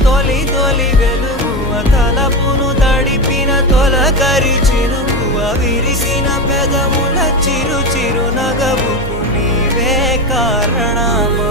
తొలి తొలి వెలుగువ తలపును తడిపిన తొలకరి చినుకువ విరిసిన పెదముల చిరు చిరు నగవుకు నీవే కారణమా